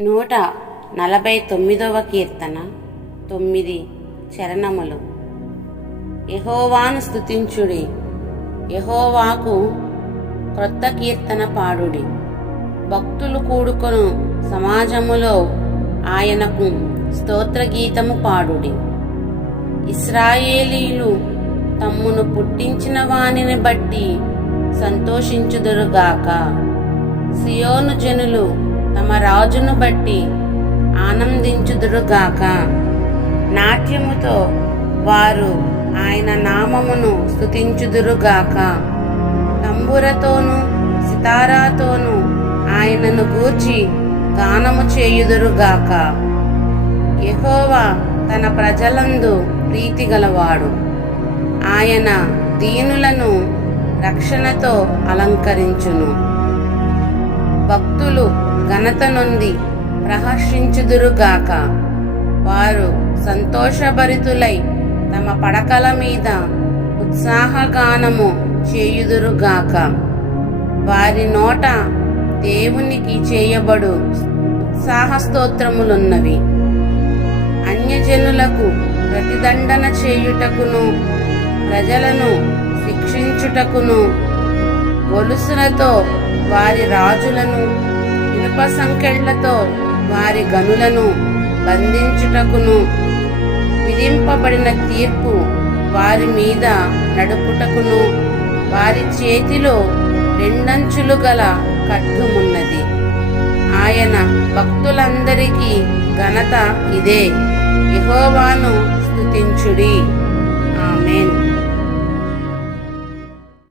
149వ కీర్తన 9 చరణములు. యెహోవాను స్తుతించుడి, యెహోవాకు క్రొత్త కీర్తన పాడుడి. భక్తులు కూడుకొను సమాజములో ఆయనకు స్తోత్రగీతము పాడుడి. ఇశ్రాయేలీయులు తమ్మును పుట్టించిన వానిని బట్టి సంతోషించుదురుగాక. సియోను జనులు తమ రాజును బట్టి ఆనందించుదురుగాక. నాట్యముతో వారు ఆయన నామమును స్తుతించుదురుగాక. తంబురతోనూ సితారాతోనూ ఆయనను గూర్చి గానము చేయుదురుగాక. యెహోవా తన ప్రజలందు ప్రీతిగలవాడు. ఆయన దీనులను రక్షణతో అలంకరించును. భక్తులు ఘనత నొంది ప్రహర్షించుదురుగాక. వారు సంతోషభరితులై తమ పడకల మీద ఉత్సాహగానము చేయుదురుగాక. వారి నోట దేవునికి చేయబడు ఉత్సాహస్తోత్రములున్నవి. అన్యజనులకు ప్రతిదండన చేయుటకును, ప్రజలను శిక్షించుటకును, గొలుసులతో వారి రాజులను, ఇనుప సంకెళ్లతో వారి గనులను బంధించుటకును, విధింపబడిన తీర్పు వారి మీద నడుపుటకును, వారి చేతిలో రెండంచులు గల ఖడ్గమున్నది. ఆయన భక్తులందరికీ ఘనత ఇదే. యెహోవాను స్తుతించుడి.